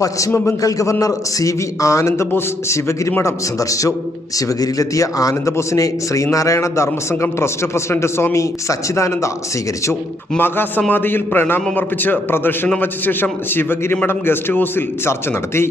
Paschim Bangal governor CV. Ananda Bose Sivagiri മഠം സന്ദർശിച്ചു. ശിവഗിരിയിലെത്തിയ ആനന്ദബോസിനെ Sreenarayana Dharmasangham trust president സ്വാമി സച്ചിദാനന്ദ സ്വീകരിച്ചു. മഹാസമാധിയിൽ പ്രണാമമർപ്പിച്ച് പ്രദക്ഷിണം വച്ച ശേഷം ശിവഗിരി മഠം ഗസ്റ്റ് ഹൌസിൽ ചർച്ച നടത്തി.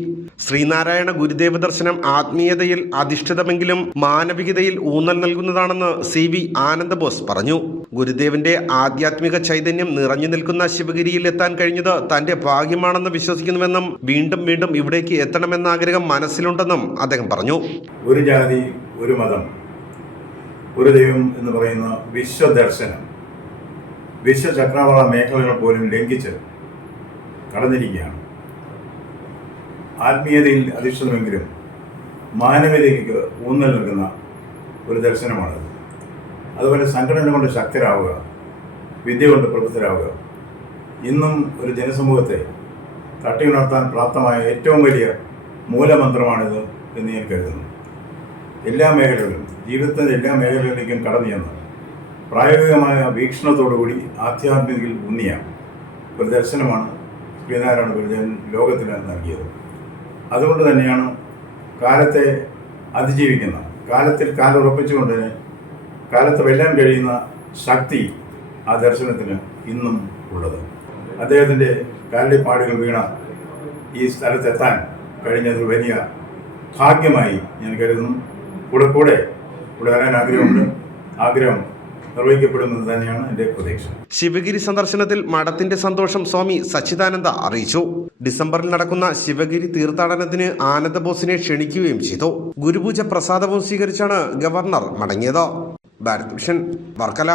ശ്രീനാരായണ ഗുരുദേവ ദർശനം ആത്മീയതയിൽ അധിഷ്ഠിതമെങ്കിലും മാനവികതയിൽ ഊന്നൽ നൽകുന്നതാണെന്ന് സി.വി. ആനന്ദബോസ് പറഞ്ഞു. ഗുരുദേവന്റെ ആധ്യാത്മിക ചൈതന്യം നിറഞ്ഞു നിൽക്കുന്ന ശിവഗിരിയിൽ എത്താൻ കഴിഞ്ഞത് തന്റെ ഭാഗ്യമാണെന്ന് വിശ്വസിക്കുന്നുവെന്നും വീണ്ടും വീണ്ടും ഇവിടേക്ക് എത്തണമെന്ന ആഗ്രഹം മനസ്സിലുണ്ടെന്നും അദ്ദേഹം പറഞ്ഞു. ഒരു ജാതി, ഒരു മതം, ഒരു ദൈവം എന്ന് പറയുന്ന വിശ്വദർശനം വിശ്വചക്രവാള മേഖലകൾ പോലും ലംഘിച്ച് കടന്നിരിക്കുകയാണ്. ആത്മീയതയിൽ അധിഷ്ഠിതമെങ്കിലും മാനവികതയ്ക്ക് ഊന്നൽ നൽകുന്ന ഒരു ദർശനമാണത്. അതുപോലെ സംഘടന കൊണ്ട് ശക്തരാവുക, വിദ്യ കൊണ്ട് പ്രബുദ്ധരാവുക, ഇന്നും ഒരു ജനസമൂഹത്തെ തട്ടിയുണർത്താൻ പ്രാപ്തമായ ഏറ്റവും വലിയ മൂലമന്ത്രമാണിത് എന്ന് ഞാൻ കരുതുന്നു. എല്ലാ മേഖലകളിലും, ജീവിതത്തിൻ്റെ എല്ലാ മേഖലകളിലേക്കും കടന്നു ചെന്ന് പ്രായോഗികമായ വീക്ഷണത്തോടുകൂടി ആധ്യാത്മികതയിൽ ഊന്നിയ ഒരു ദർശനമാണ് ശ്രീനാരായണ ഗുരുദേവൻ ലോകത്തിന് നൽകിയത്. അതുകൊണ്ട് തന്നെയാണ് കാലത്തെ അതിജീവിക്കുന്ന, കാലത്തിൽ കാലുറപ്പിച്ചുകൊണ്ട് തന്നെ കാലത്ത് വെല്ലാൻ കഴിയുന്ന ശക്തി ആ ദർശനത്തിന് ഇന്നും ഉള്ളത്. അദ്ദേഹത്തിൻ്റെ കാലടിപ്പാടുകൾ വീണ ഈ സ്ഥലത്തെത്താൻ കഴിഞ്ഞത് വലിയ ഭാഗ്യമായി ഞാൻ കരുതുന്നു. കൂടെ വരാൻ ആഗ്രഹമുണ്ട്. ആഗ്രഹം നിർവഹിക്കപ്പെടുമെന്ന് തന്നെയാണ് എൻ്റെ പ്രതീക്ഷ. ശിവഗിരി സന്ദർശനത്തിൽ മഠത്തിന്റെ സന്തോഷം സ്വാമി സച്ചിദാനന്ദ അറിയിച്ചു. ഡിസംബറിൽ നടക്കുന്ന ശിവഗിരി തീർത്ഥാടനത്തിന് ആനന്ദബോസിനെ ക്ഷണിക്കുകയും ചെയ്തു. ഗുരുപൂജ പ്രസാദവും സ്വീകരിച്ചാണ് ഗവർണർ മടങ്ങിയത്. ഭാരത് വിഷൻ, വർക്കല.